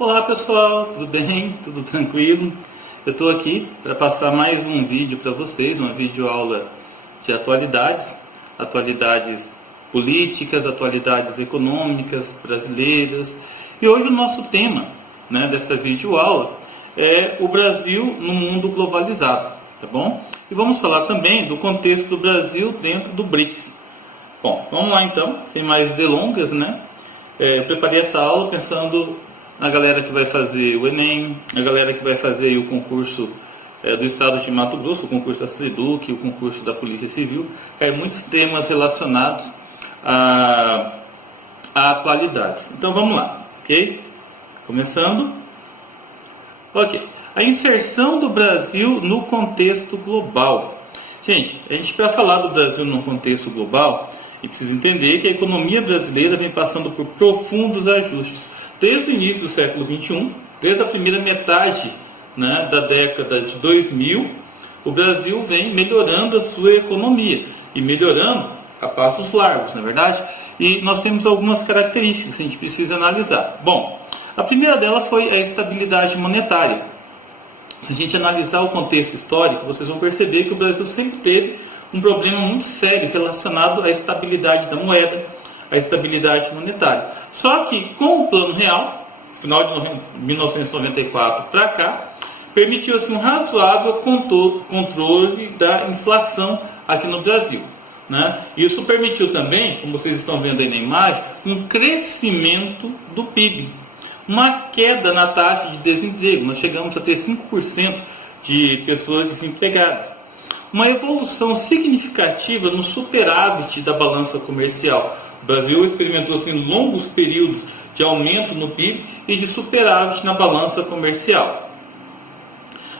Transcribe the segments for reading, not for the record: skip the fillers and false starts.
Olá pessoal, tudo bem? Tudo tranquilo? Eu estou aqui para passar mais um vídeo para vocês, uma videoaula de atualidades políticas, atualidades econômicas brasileiras. E hoje o nosso tema, dessa videoaula é o Brasil no mundo globalizado, tá bom? E vamos falar também do contexto do Brasil dentro do BRICS. Bom, vamos lá então, sem mais delongas, eu preparei essa aula pensando na galera que vai fazer o Enem, a galera que vai fazer o concurso do estado de Mato Grosso, o concurso da SEDUC, o concurso da Polícia Civil. Cai muitos temas relacionados a atualidades. Então vamos lá, ok? Começando. Ok. A inserção do Brasil no contexto global. Gente, a gente para falar do Brasil no contexto global, e precisa entender que a economia brasileira vem passando por profundos ajustes. Desde o início do século XXI, desde a primeira metade da década de 2000, o Brasil vem melhorando a sua economia e melhorando a passos largos, não é verdade? E nós temos algumas características que a gente precisa analisar. Bom, a primeira dela foi a estabilidade monetária. Se a gente analisar o contexto histórico, vocês vão perceber que o Brasil sempre teve um problema muito sério relacionado à estabilidade da moeda, à estabilidade monetária. Só que com o Plano Real, final de 1994 para cá, permitiu assim, um razoável controle da inflação aqui no Brasil. Isso permitiu também, como vocês estão vendo aí na imagem, um crescimento do PIB, uma queda na taxa de desemprego. Nós chegamos a ter 5% de pessoas desempregadas. Uma evolução significativa no superávit da balança comercial. O Brasil experimentou assim, longos períodos de aumento no PIB e de superávit na balança comercial.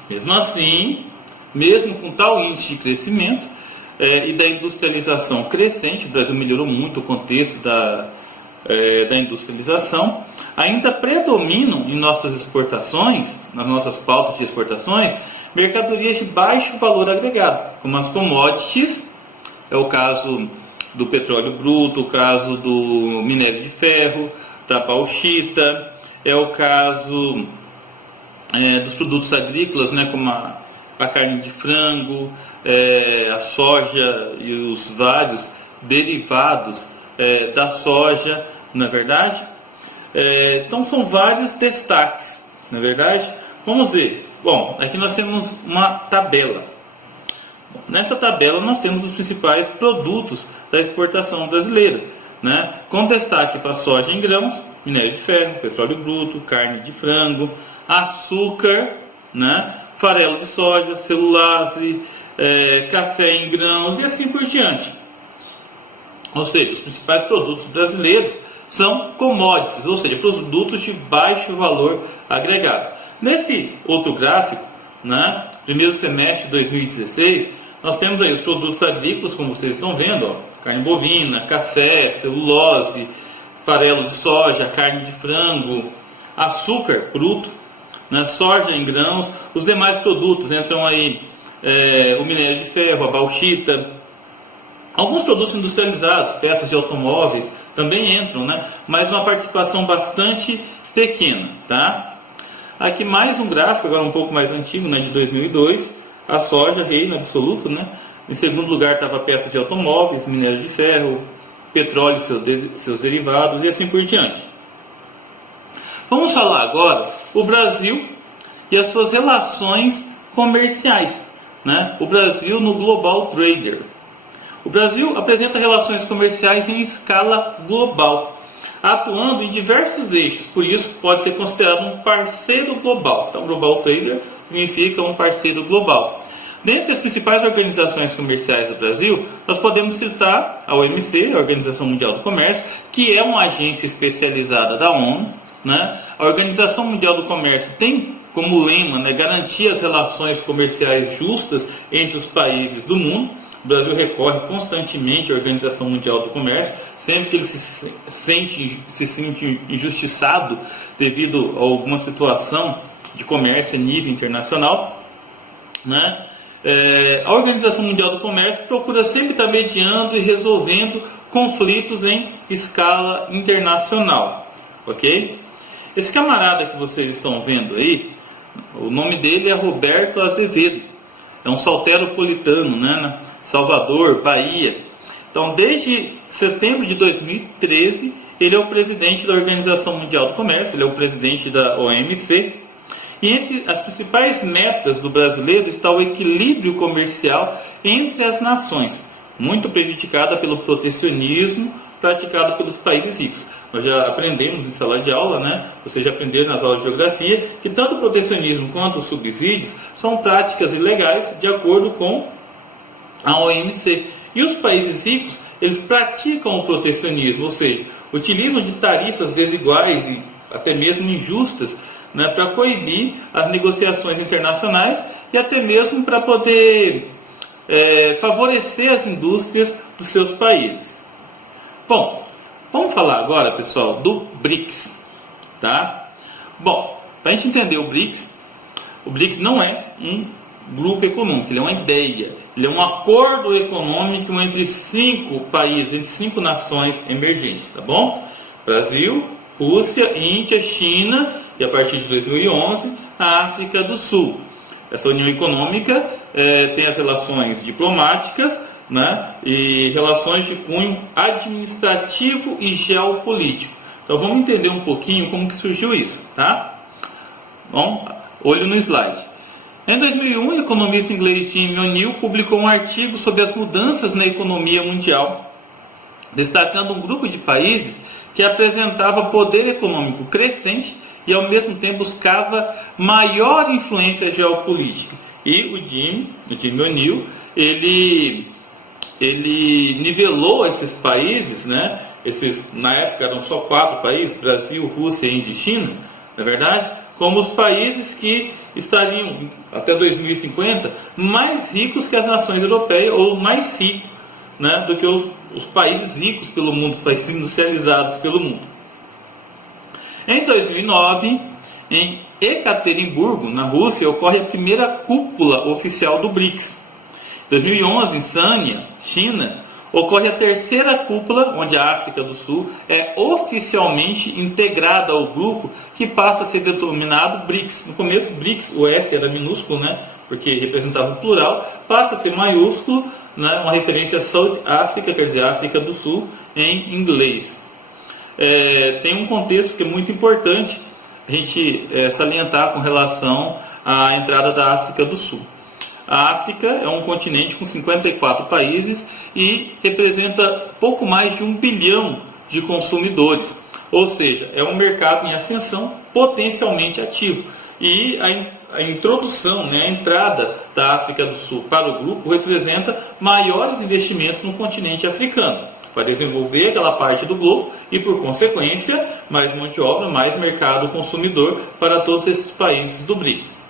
Mesmo assim, mesmo com tal índice de crescimento e da industrialização crescente, o Brasil melhorou muito o contexto da industrialização, ainda predominam em nossas exportações, nas nossas pautas de exportações, mercadorias de baixo valor agregado, como as commodities, é o caso do petróleo bruto, o caso do minério de ferro, da bauxita, é o caso dos produtos agrícolas, como a carne de frango, a soja e os vários derivados da soja, não é verdade? Então são vários destaques, não é verdade? Vamos ver. Bom, aqui nós temos uma tabela. Nessa tabela nós temos os principais produtos da exportação brasileira, com destaque para soja em grãos, minério de ferro, petróleo bruto, carne de frango, açúcar, farelo de soja, celulose, café em grãos e assim por diante. Ou seja, os principais produtos brasileiros são commodities, ou seja, produtos de baixo valor agregado. Nesse outro gráfico, primeiro semestre de 2016, nós temos aí os produtos agrícolas, como vocês estão vendo, carne bovina, café, celulose, farelo de soja, carne de frango, açúcar bruto, soja em grãos. Os demais produtos entram aí o minério de ferro, a bauxita, alguns produtos industrializados, peças de automóveis também entram, mas uma participação bastante pequena, tá? Aqui mais um gráfico, agora um pouco mais antigo, de 2002, a soja reina absoluto, Em segundo lugar estava peças de automóveis, minério de ferro, petróleo e seus derivados e assim por diante. Vamos falar agora o Brasil e as suas relações comerciais, O Brasil no Global Trader. O Brasil apresenta relações comerciais em escala global, atuando em diversos eixos, por isso pode ser considerado um parceiro global. Então, Global Trader significa um parceiro global. Dentre as principais organizações comerciais do Brasil, nós podemos citar a OMC, a Organização Mundial do Comércio, que é uma agência especializada da ONU. A Organização Mundial do Comércio tem como lema garantir as relações comerciais justas entre os países do mundo. O Brasil recorre constantemente à Organização Mundial do Comércio, sempre que ele se sente injustiçado devido a alguma situação de comércio a nível internacional. A Organização Mundial do Comércio procura sempre estar mediando e resolvendo conflitos em escala internacional. Ok? Esse camarada que vocês estão vendo aí, o nome dele é Roberto Azevedo. É um salteropolitano, né? Salvador, Bahia. Então, desde setembro de 2013, ele é o presidente da Organização Mundial do Comércio, ele é o presidente da OMC. E entre as principais metas do brasileiro está o equilíbrio comercial entre as nações, muito prejudicada pelo protecionismo praticado pelos países ricos. Nós já aprendemos em sala de aula, né? Vocês já aprenderam nas aulas de geografia, que tanto o protecionismo quanto os subsídios são práticas ilegais de acordo com a OMC. E os países ricos, eles praticam o protecionismo, ou seja, utilizam de tarifas desiguais e até mesmo injustas, né, para coibir as negociações internacionais e até mesmo para poder favorecer as indústrias dos seus países. Bom, vamos falar agora, pessoal, do BRICS, tá? Bom, para a gente entender o BRICS não é um grupo econômico, ele é uma ideia, ele é um acordo econômico entre 5 países, entre 5 nações emergentes, tá bom? Brasil, Rússia, Índia, China e a partir de 2011 a África do Sul. Essa união econômica tem as relações diplomáticas, né, e relações de cunho administrativo e geopolítico. Então vamos entender um pouquinho como que surgiu isso, tá? Bom, olho no slide. Em 2001, o economista inglês Jim O'Neill publicou um artigo sobre as mudanças na economia mundial, destacando um grupo de países que apresentava poder econômico crescente e ao mesmo tempo buscava maior influência geopolítica. E o Jim O'Neill, ele nivelou esses países, né? Na época eram só 4 países, Brasil, Rússia, Índia e China, na verdade, como os países que estariam, até 2050, mais ricos que as nações europeias, ou mais ricos, né, do que os países ricos pelo mundo, os países industrializados pelo mundo. Em 2009, em Ekaterimburgo, na Rússia, ocorre a primeira cúpula oficial do BRICS. Em 2011, em Sanya, China, ocorre a terceira cúpula, onde a África do Sul é oficialmente integrada ao grupo, que passa a ser denominado BRICS. No começo, BRICS, o S era minúsculo, né, porque representava o plural, passa a ser maiúsculo, né, uma referência a South Africa, quer dizer, África do Sul, em inglês. Tem um contexto que é muito importante a gente salientar com relação à entrada da África do Sul. A África é um continente com 54 países e representa pouco mais de 1 bilhão de consumidores. Ou seja, é um mercado em ascensão potencialmente ativo. E a introdução, né, a entrada da África do Sul para o grupo representa maiores investimentos no continente africano, para desenvolver aquela parte do globo e, por consequência, mais mão de obra, mais mercado consumidor para todos esses países do BRICS.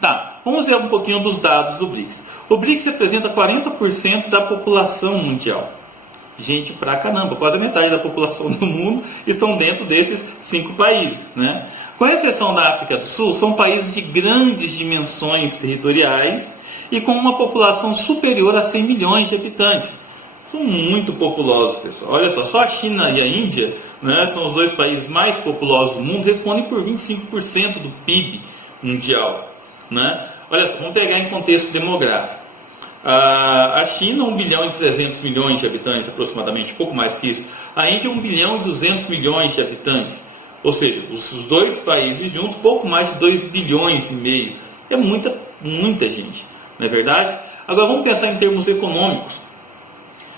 Tá, vamos ver um pouquinho dos dados do BRICS. O BRICS representa 40% da população mundial. Gente pra caramba, quase a metade da população do mundo estão dentro desses 5 países, né? Com exceção da África do Sul, são países de grandes dimensões territoriais e com uma população superior a 100 milhões de habitantes. São muito populosos, pessoal. Olha só a China e a Índia, né, são os 2 países mais populosos do mundo, respondem por 25% do PIB mundial, né? Olha só, vamos pegar em contexto demográfico. A China, 1 bilhão e 300 milhões de habitantes, aproximadamente, um pouco mais que isso. A Índia, 1 bilhão e 200 milhões de habitantes. Ou seja, os 2 países juntos, pouco mais de 2 bilhões e meio. É muita gente, não é verdade? Agora vamos pensar em termos econômicos.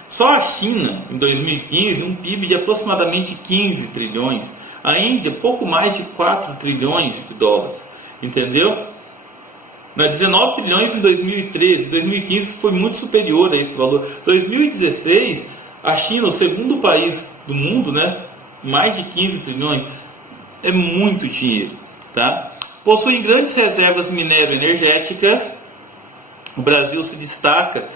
Só a China, em 2015, um PIB de aproximadamente 15 trilhões. A Índia, pouco mais de 4 trilhões de dólares. Entendeu? 19 trilhões em 2013, 2015 foi muito superior a esse valor. 2016, a China, o segundo país do mundo, né, mais de 15 trilhões, é muito dinheiro, tá? Possui grandes reservas minero-energéticas. O Brasil se destaca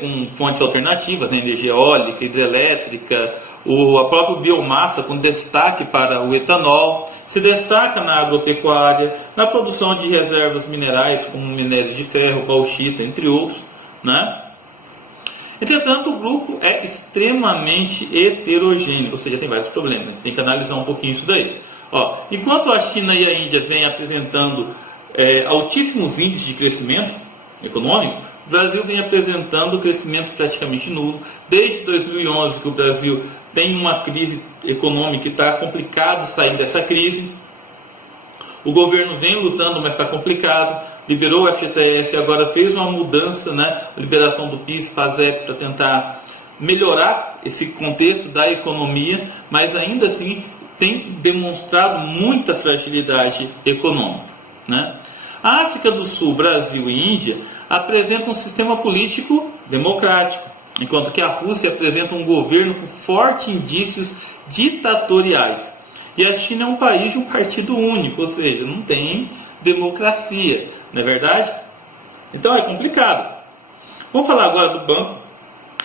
com fontes alternativas, né, energia eólica, hidrelétrica, a própria biomassa com destaque para o etanol, se destaca na agropecuária, na produção de reservas minerais como minério de ferro, bauxita, entre outros, né? Entretanto, o grupo é extremamente heterogêneo, ou seja, tem vários problemas, tem que analisar um pouquinho isso daí. Ó, enquanto a China e a Índia vêm apresentando altíssimos índices de crescimento econômico, o Brasil vem apresentando crescimento praticamente nulo. Desde 2011 que o Brasil tem uma crise econômica e está complicado sair dessa crise. O governo vem lutando, mas está complicado. Liberou o FGTS, agora fez uma mudança, né? Liberação do PIS, PASEP, para tentar melhorar esse contexto da economia, mas ainda assim tem demonstrado muita fragilidade econômica, né? A África do Sul, Brasil e Índia apresentam um sistema político democrático, enquanto que a Rússia apresenta um governo com fortes indícios ditatoriais. E a China é um país de um partido único, ou seja, não tem democracia, não é verdade? Então é complicado. Vamos falar agora do Banco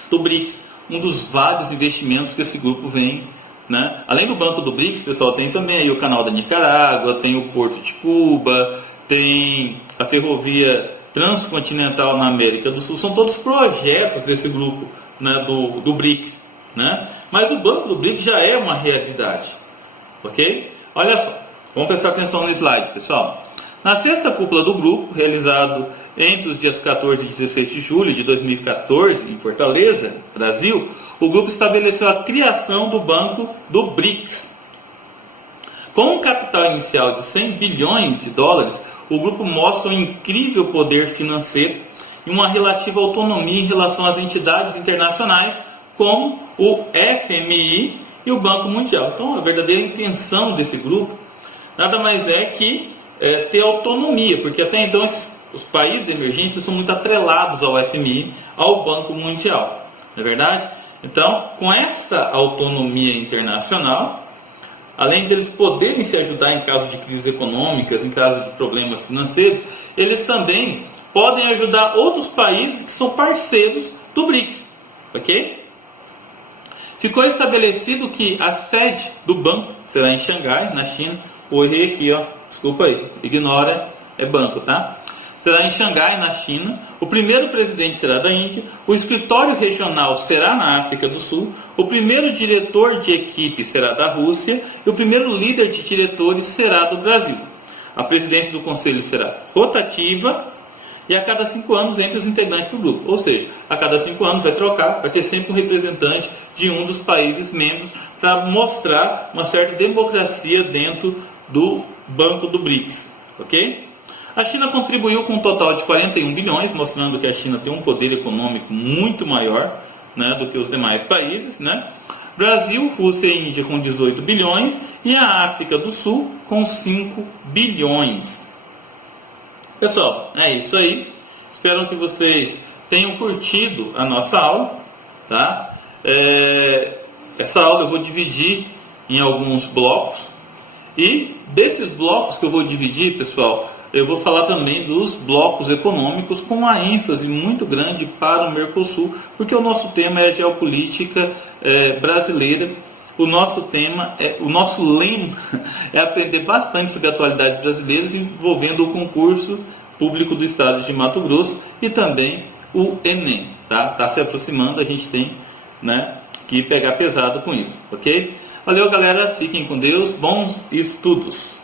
do BRICS, um dos vários investimentos que esse grupo vem, né? Além do Banco do BRICS, pessoal, tem também aí o canal da Nicarágua, tem o Porto de Cuba, tem a ferrovia transcontinental na América do Sul. São todos projetos desse grupo, né, do BRICS, né? Mas o Banco do BRICS já é uma realidade, ok? Olha só, vamos prestar atenção no slide, pessoal. Na sexta cúpula do grupo, realizado entre os dias 14 e 16 de julho de 2014, em Fortaleza, Brasil, o grupo estabeleceu a criação do Banco do BRICS. Com um capital inicial de 100 bilhões de dólares, o grupo mostra um incrível poder financeiro e uma relativa autonomia em relação às entidades internacionais, como o FMI e o Banco Mundial. Então, a verdadeira intenção desse grupo nada mais é que ter autonomia, porque até então os países emergentes são muito atrelados ao FMI, ao Banco Mundial, não é verdade? Então, com essa autonomia internacional, além deles poderem se ajudar em caso de crises econômicas, em caso de problemas financeiros, eles também podem ajudar outros países que são parceiros do BRICS, ok? Ficou estabelecido que a sede do banco será em Xangai, na China. O errei aqui, ó. Desculpa aí, ignora, é banco, tá? Será em Xangai, na China. O primeiro presidente será da Índia. O escritório regional será na África do Sul. O primeiro diretor de equipe será da Rússia. E o primeiro líder de diretores será do Brasil. A presidência do conselho será rotativa e a cada 5 anos entre os integrantes do grupo. Ou seja, a cada 5 anos vai trocar, vai ter sempre um representante de um dos países membros para mostrar uma certa democracia dentro do Banco do BRICS, ok? A China contribuiu com um total de 41 bilhões, mostrando que a China tem um poder econômico muito maior, né, do que os demais países, né? Brasil, Rússia e Índia com 18 bilhões e a África do Sul com 5 bilhões. Pessoal, é isso aí. Espero que vocês tenham curtido a nossa aula, tá? Essa aula eu vou dividir em alguns blocos. E desses blocos que eu vou dividir, pessoal, eu vou falar também dos blocos econômicos com uma ênfase muito grande para o Mercosul, porque o nosso tema é a geopolítica brasileira. O nosso lema é aprender bastante sobre atualidades brasileiras envolvendo o concurso público do estado de Mato Grosso e também o Enem, tá? Tá se aproximando, a gente tem, né, que pegar pesado com isso, ok? Valeu, galera, fiquem com Deus, bons estudos!